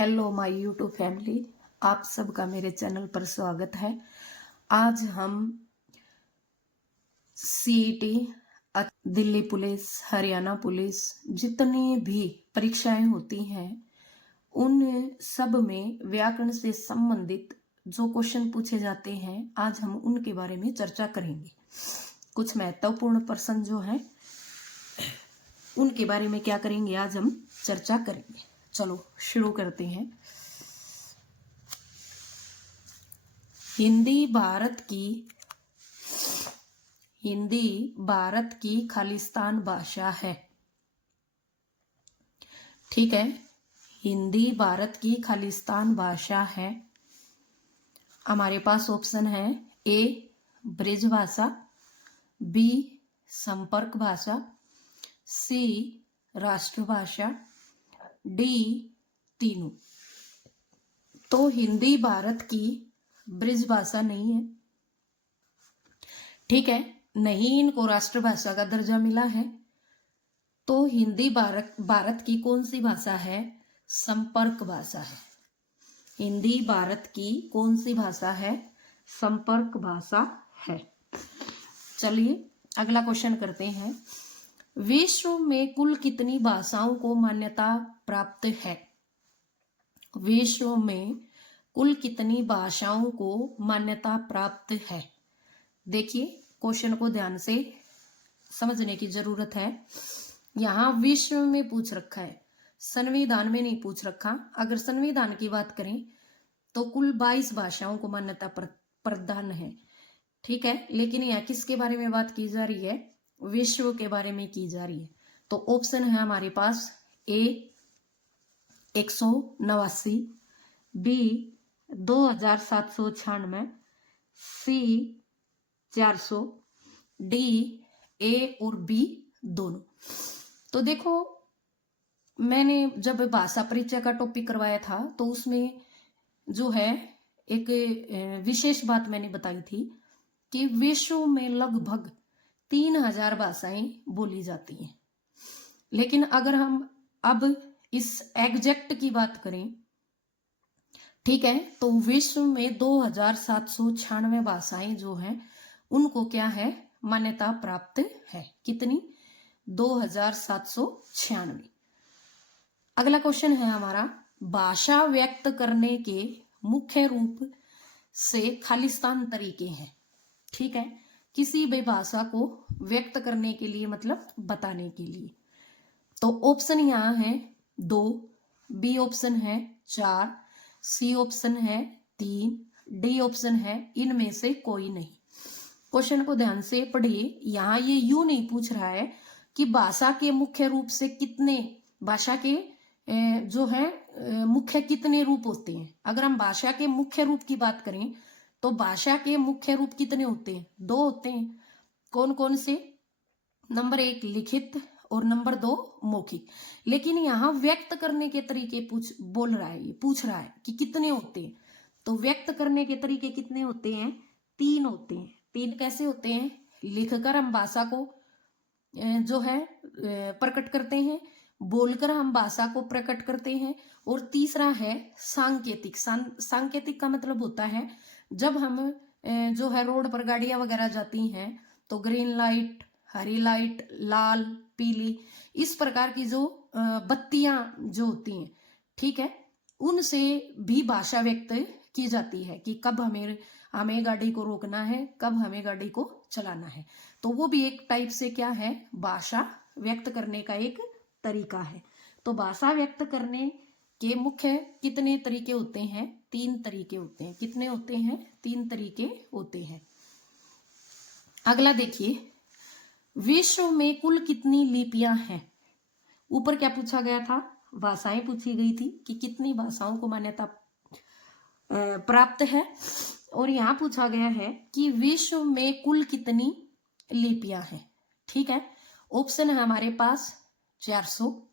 Hello my YouTube family, आप सबका मेरे चैनल पर स्वागत है। आज हम CET, Delhi police, Haryana police, जितनी भी परीक्षाएं होती हैं उन सब में व्याकरण से संबंधित जो क्वेश्चन पूछे जाते हैं आज हम उनके बारे में चर्चा करेंगे। कुछ महत्वपूर्ण प्रश्न जो हैं उनके बारे में क्या करेंगे, आज हम चर्चा करेंगे। चलो शुरू करते हैं। हिंदी भारत की खालिस्तान भाषा है। ठीक है, हिंदी भारत की खालिस्तान भाषा है। हमारे पास ऑप्शन है ए ब्रिज भाषा, बी संपर्क भाषा, सी राष्ट्रभाषा, डी तीनों। तो हिंदी भारत की ब्रिज भाषा नहीं है। ठीक है, नहीं इनको राष्ट्रभाषा का दर्जा मिला है। तो हिंदी भारत की कौन सी भाषा है? संपर्क भाषा है। हिंदी भारत की कौन सी भाषा है? संपर्क भाषा है। चलिए अगला क्वेश्चन करते हैं। विश्व में कुल कितनी भाषाओं को मान्यता प्राप्त है? विश्व में कुल कितनी भाषाओं को मान्यता प्राप्त है? देखिए क्वेश्चन को ध्यान से समझने की जरूरत है। यहाँ विश्व में पूछ रखा है, संविधान में नहीं पूछ रखा। अगर संविधान की बात करें तो कुल 22 भाषाओं को मान्यता प्रदान है। ठीक है, लेकिन यहाँ किसके बारे में बात की जा रही है? विश्व के बारे में की जा रही है। तो ऑप्शन है हमारे पास ए 189, बी 2796, सी 400, डी ए और बी दोनों। तो देखो, मैंने जब भाषा परिचय का टॉपिक करवाया था तो उसमें जो है एक विशेष बात मैंने बताई थी कि विश्व में लगभग 3000 भाषाएं बोली जाती हैं। लेकिन अगर हम अब इस एग्जैक्ट की बात करें, ठीक है, तो विश्व में 2796 भाषाएं जो हैं उनको क्या है? मान्यता प्राप्त है। कितनी? 2796। अगला क्वेश्चन है हमारा, भाषा व्यक्त करने के मुख्य रूप से खालिस्तान तरीके हैं। ठीक है, किसी भी भाषा को व्यक्त करने के लिए मतलब बताने के लिए। तो ऑप्शन यहाँ है 2, बी ऑप्शन है 4, सी ऑप्शन है 3, डी ऑप्शन है इनमें से कोई नहीं। क्वेश्चन को ध्यान से पढ़िए। यहाँ ये यूं नहीं पूछ रहा है कि भाषा के मुख्य रूप से कितने, भाषा के जो है मुख्य कितने रूप होते हैं। अगर हम भाषा के मुख्य रूप की बात करें तो भाषा के मुख्य रूप कितने होते हैं? 2 होते हैं। कौन कौन से? नंबर 1 लिखित और नंबर 2 मौखिक। लेकिन यहाँ व्यक्त करने के तरीके पूछ रहा है कि कितने होते हैं। तो व्यक्त करने के तरीके कितने होते हैं? 3 होते हैं। 3 कैसे होते हैं? लिखकर हम भाषा को जो है प्रकट करते हैं, बोलकर हम भाषा को प्रकट करते हैं, और तीसरा है सांकेतिक। सांकेतिक का मतलब होता है जब हम जो है रोड पर गाड़ियां वगैरह जाती हैं तो ग्रीन लाइट, हरी लाइट, लाल, पीली, इस प्रकार की जो बत्तियां जो होती हैं, ठीक है, उनसे भी भाषा व्यक्त की जाती है कि कब हमें गाड़ी को रोकना है, कब हमें गाड़ी को चलाना है। तो वो भी एक टाइप से क्या है? भाषा व्यक्त करने का एक तरीका है। तो भाषा व्यक्त करने के मुख्य कितने तरीके होते हैं? 3 तरीके होते हैं। कितने होते हैं? 3 तरीके होते हैं। अगला देखिए, विश्व में कुल कितनी लिपियां हैं? ऊपर क्या पूछा गया था? भाषाएं पूछी गई थी कि कितनी भाषाओं को मान्यता प्राप्त है, और यहां पूछा गया है कि विश्व में कुल कितनी लिपियां हैं। ठीक है, ऑप्शन है हमारे पास 400,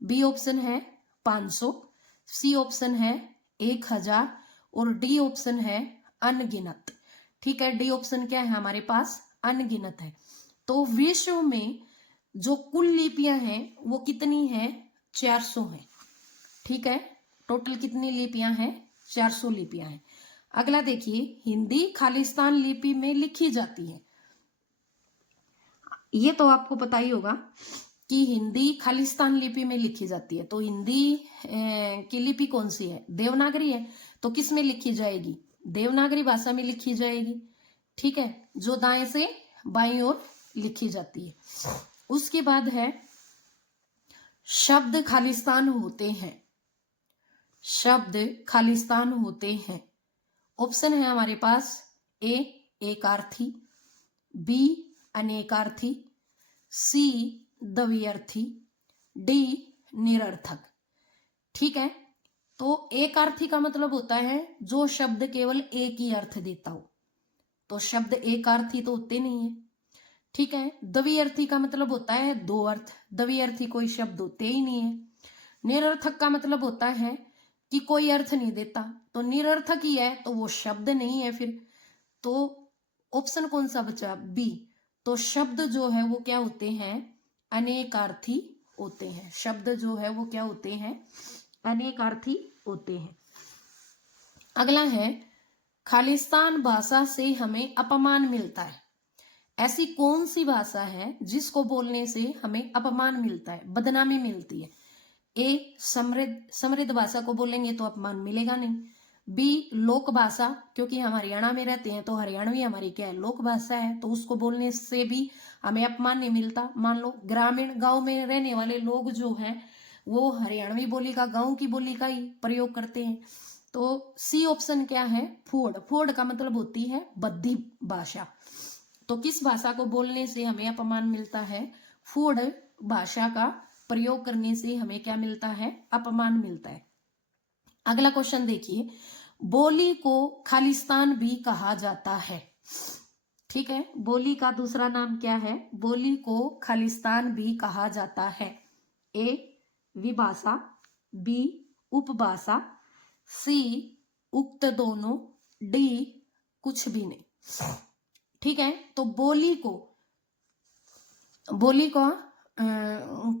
बी ऑप्शन है 500, सी ऑप्शन है 1000 और डी ऑप्शन है अनगिनत। ठीक है, डी ऑप्शन क्या है हमारे पास? अनगिनत है। तो विश्व में जो कुल लिपियां हैं वो कितनी है? 400 है। ठीक है, टोटल कितनी लिपियां हैं? 400 लिपियां हैं। अगला देखिए, हिंदी खालिस्तान लिपि में लिखी जाती है। ये तो आपको पता ही होगा कि हिंदी खालिस्तान लिपि में लिखी जाती है। तो हिंदी की लिपि कौन सी है? देवनागरी है। तो किस में लिखी जाएगी? देवनागरी भाषा में लिखी जाएगी। ठीक है, जो दाएं से बाईं ओर लिखी जाती है। उसके बाद है शब्द खालिस्तान होते हैं। शब्द खालिस्तान होते हैं। ऑप्शन है हमारे पास ए एकार्थी, बी अनेकार्थी, सी द्व्यर्थी, डी निरर्थक। ठीक है, तो एकार्थी का मतलब होता है जो शब्द केवल एक ही अर्थ देता हो, तो शब्द एकार्थी तो होते नहीं है। ठीक है, द्व्यर्थी का मतलब होता है दो अर्थ, द्व्यर्थी कोई शब्द होते ही नहीं है। निरर्थक का मतलब होता है कि कोई अर्थ नहीं देता, तो निरर्थक ही है तो वो शब्द नहीं है फिर। तो ऑप्शन कौन सा बचा? बी। तो शब्द जो है वो क्या होते हैं? अनेकार्थी होते हैं। शब्द जो है वो क्या होते हैं? अनेकार्थी होते हैं। अगला है खालिस्तान भाषा से हमें अपमान मिलता है। ऐसी कौन सी भाषा है जिसको बोलने से हमें अपमान मिलता है, बदनामी मिलती है? ए समृद्ध भाषा को बोलेंगे तो अपमान मिलेगा नहीं। बी लोक भाषा, क्योंकि हम हरियाणा में रहते हैं तो हरियाणवी हमारी क्या है? लोक भाषा है, तो उसको बोलने से भी हमें अपमान नहीं मिलता। मान लो ग्रामीण गांव में रहने वाले लोग जो हैं वो हरियाणवी बोली का, गांव की बोली का ही प्रयोग करते हैं। तो सी ऑप्शन क्या है? फोड़। फोड़ का मतलब होती है बद्धी भाषा। तो किस भाषा को बोलने से हमें अपमान मिलता है? फोड़ भाषा का प्रयोग करने से हमें क्या मिलता है? अपमान मिलता है। अगला क्वेश्चन देखिए, बोली को खालिस्तान भी कहा जाता है। ठीक है, बोली का दूसरा नाम क्या है? बोली को खालिस्तान भी कहा जाता है। ए विभाषा, बी उपभाषा, सी उक्त दोनों, डी कुछ भी नहीं। ठीक है, तो बोली को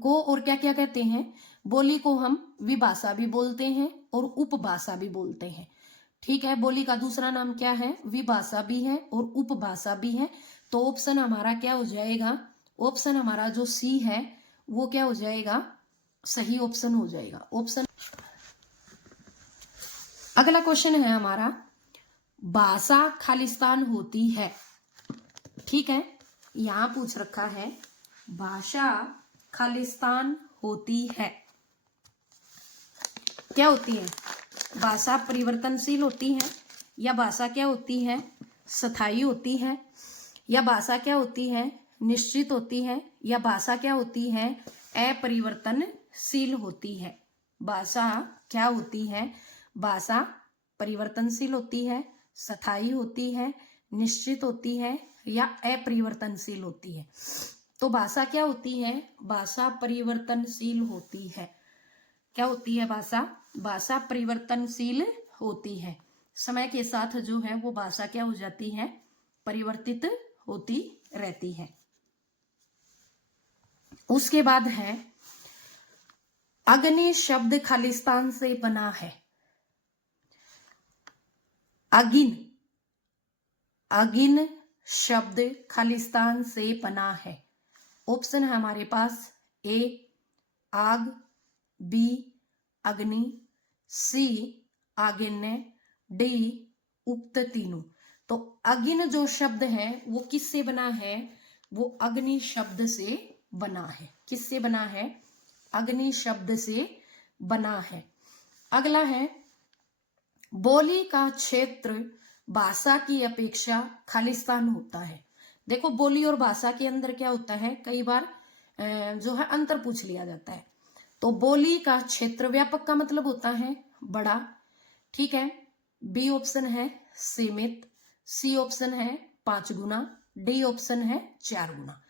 और क्या क्या कहते हैं? बोली को हम विभाषा भी बोलते हैं और उपभाषा भी बोलते हैं। ठीक है, बोली का दूसरा नाम क्या है? विभाषा भी है और उपभाषा भी है। तो ऑप्शन हमारा क्या हो जाएगा? ऑप्शन हमारा जो सी है वो क्या हो जाएगा? सही ऑप्शन हो जाएगा। ऑप्शन। अगला क्वेश्चन है हमारा, भाषा खालिस्तान होती है। ठीक है, यहां पूछ रखा है भाषा खालिस्तान होती है। क्या होती है? भाषा परिवर्तनशील होती है, या भाषा क्या होती है? स्थायी होती है, या भाषा क्या होती है? निश्चित होती है, या भाषा क्या होती है? अपरिवर्तनशील होती है। भाषा क्या होती है? भाषा परिवर्तनशील होती है, स्थायी होती है, निश्चित होती है, या अपरिवर्तनशील होती है। तो भाषा क्या होती है? भाषा परिवर्तनशील होती है। क्या होती है भाषा? भाषा परिवर्तनशील होती है। समय के साथ जो है वो भाषा क्या हो जाती है? परिवर्तित होती रहती है। उसके बाद है अग्नि शब्द खालिस्तान से बना है। अगिन शब्द खालिस्तान से बना है। ऑप्शन है हमारे पास ए आग, बी अग्नि, सी आगिन्य, डी उक्त तीनों। तो अगिन जो शब्द है वो किससे बना है? वो अग्नि शब्द से बना है। किससे बना है? अग्नि शब्द से बना है। अगला है बोली का क्षेत्र भाषा की अपेक्षा खालिस्तान होता है। देखो बोली और भाषा के अंदर क्या होता है, कई बार जो है अंतर पूछ लिया जाता है। तो बोली का क्षेत्र, व्यापक का मतलब होता है बड़ा। ठीक है, बी ऑप्शन है सीमित, सी ऑप्शन है 5 गुना, डी ऑप्शन है 4 गुना।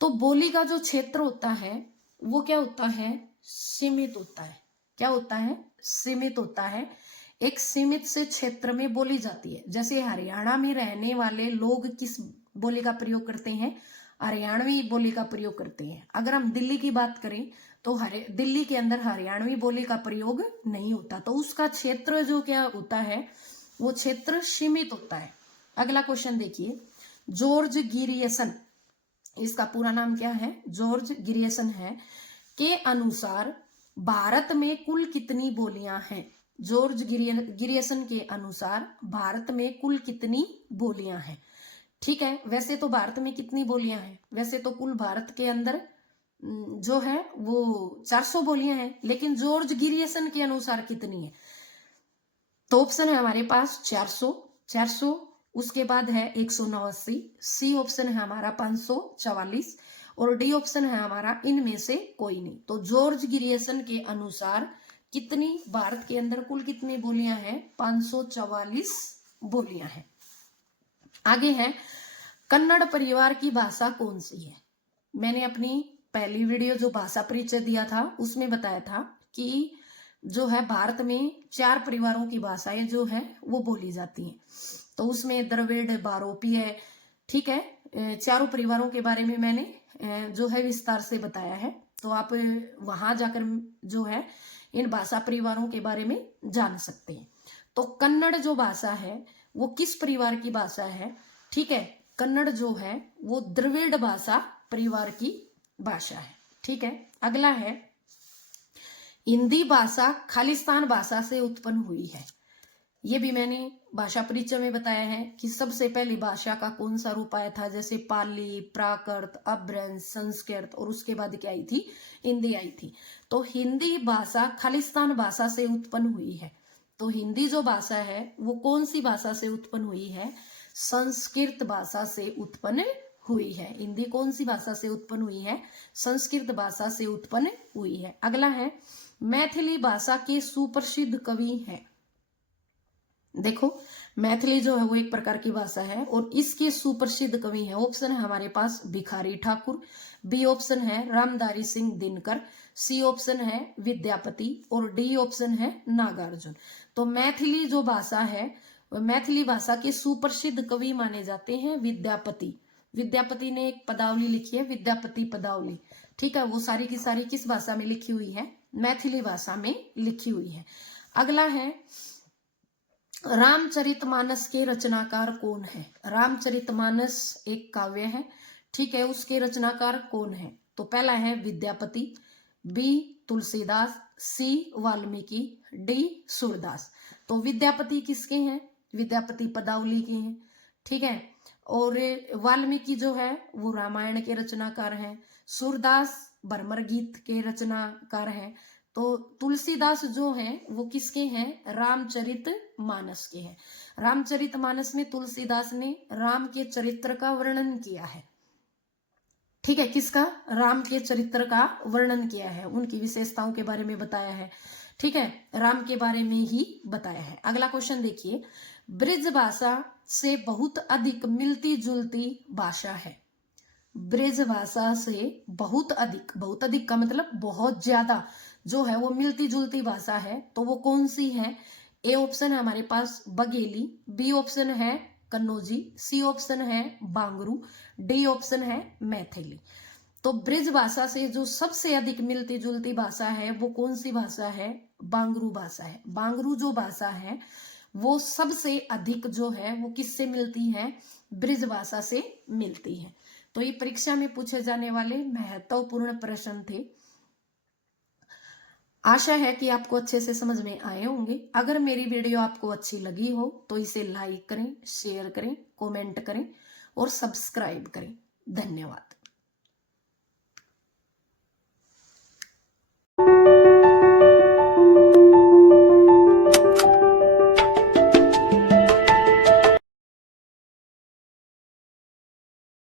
तो बोली का जो क्षेत्र होता है वो क्या होता है? सीमित होता है। क्या होता है? सीमित होता है। एक सीमित से क्षेत्र में बोली जाती है। जैसे हरियाणा में रहने वाले लोग किस बोली का प्रयोग करते हैं? हरियाणवी बोली का प्रयोग करते हैं। अगर हम दिल्ली की बात करें तो दिल्ली के अंदर हरियाणवी बोली का प्रयोग नहीं होता, तो उसका क्षेत्र जो क्या होता है, वो क्षेत्र सीमित होता है। अगला क्वेश्चन देखिए, जॉर्ज गिरियसन, इसका पूरा नाम क्या है, जॉर्ज गिरियसन है, के अनुसार भारत में कुल कितनी बोलियां हैं। जॉर्ज गिरियसन के अनुसार भारत में कुल कितनी बोलियां हैं। ठीक है, वैसे तो भारत में कितनी बोलियां हैं, वैसे तो कुल भारत के अंदर जो है वो 400 बोलियां हैं, लेकिन जॉर्ज गिरियसन के अनुसार कितनी है, तो ऑप्शन है हमारे पास 400, उसके बाद है 189, सी ऑप्शन है हमारा 544 और डी ऑप्शन है हमारा इनमें से कोई नहीं। तो जॉर्ज गिरियसन के अनुसार कितनी, भारत के अंदर कुल कितनी बोलियां हैं, 544 बोलियां हैं। आगे है, कन्नड़ परिवार की भाषा कौन सी है। मैंने अपनी पहली वीडियो जो भाषा परिचय दिया था उसमें बताया था कि जो है भारत में 4 परिवारों की भाषाएं जो है वो बोली जाती हैं, तो उसमें द्रविड़, बारोपी है। ठीक है, चारों परिवारों के बारे में मैंने जो है विस्तार से बताया है, तो आप वहां जाकर जो है इन भाषा परिवारों के बारे में जान सकते हैं। तो कन्नड़ जो भाषा है वो किस परिवार की भाषा है, ठीक है, कन्नड़ जो है वो द्रविड़ भाषा परिवार की भाषा है। ठीक है, अगला है, हिंदी भाषा खालिस्तान भाषा से उत्पन्न हुई है। ये भी मैंने भाषा परिचय में बताया है कि सबसे पहली भाषा का कौन सा रूप आया था, जैसे पाली, प्राकृत, अपभ्रंश, संस्कृत और उसके बाद क्या आई थी, हिंदी आई थी। तो हिंदी भाषा खालिस्तान भाषा से उत्पन्न हुई है। तो हिंदी जो भाषा है वो कौन सी भाषा से उत्पन्न हुई है, संस्कृत भाषा से उत्पन्न हुई है। हिंदी कौन सी भाषा से उत्पन्न हुई है, संस्कृत भाषा से उत्पन्न हुई है। अगला है, मैथिली भाषा के सुप्रसिद्ध कवि हैं। देखो, मैथिली जो है वो एक प्रकार की भाषा है और इसके सुप्रसिद्ध कवि हैं। ऑप्शन है हमारे पास भिखारी ठाकुर, बी ऑप्शन है रामधारी सिंह दिनकर, सी ऑप्शन है विद्यापति और डी ऑप्शन है नागार्जुन। तो मैथिली जो भाषा है, मैथिली भाषा के सुप्रसिद्ध कवि माने जाते हैं विद्यापति। विद्यापति ने एक पदावली लिखी है, विद्यापति पदावली। ठीक है, वो सारी की सारी किस भाषा में लिखी हुई है, मैथिली भाषा में लिखी हुई है। अगला है, रामचरितमानस के रचनाकार कौन है। रामचरितमानस एक काव्य है, ठीक है, उसके रचनाकार कौन है, तो पहला है विद्यापति, बी तुलसीदास, सी वाल्मीकि, डी सूरदास। तो विद्यापति किसके हैं, विद्यापति पदावली के हैं। ठीक है, और वाल्मीकि जो है वो रामायण के रचनाकार हैं, सूरदास भरमर गीत के रचनाकार हैं। तो तुलसीदास जो हैं वो किसके हैं, रामचरितमानस के हैं। रामचरितमानस में तुलसीदास ने राम के चरित्र का वर्णन किया है। ठीक है, किसका, राम के चरित्र का वर्णन किया है, उनकी विशेषताओं के बारे में बताया है। ठीक है, राम के बारे में ही बताया है। अगला क्वेश्चन देखिए, ब्रिज भाषा से बहुत अधिक मिलती जुलती भाषा है। ब्रिज भाषा से बहुत अधिक का मतलब बहुत ज्यादा जो है वो मिलती जुलती भाषा है, तो वो कौन सी है। ए ऑप्शन है हमारे पास बघेली, बी ऑप्शन है कन्नौजी, सी ऑप्शन है बांगरू, डी ऑप्शन है मैथिली। तो ब्रिज भाषा से जो सबसे अधिक मिलती जुलती भाषा है वो कौन सी भाषा है, बांगरू भाषा है। बांगरू जो भाषा है वो सबसे अधिक जो है वो किससे मिलती है, ब्रिज भाषा से मिलती है। तो ये परीक्षा में पूछे जाने वाले महत्वपूर्ण प्रश्न थे। आशा है कि आपको अच्छे से समझ में आए होंगे। अगर मेरी वीडियो आपको अच्छी लगी हो तो इसे लाइक करें, शेयर करें, कमेंट करें और सब्सक्राइब करें। धन्यवाद।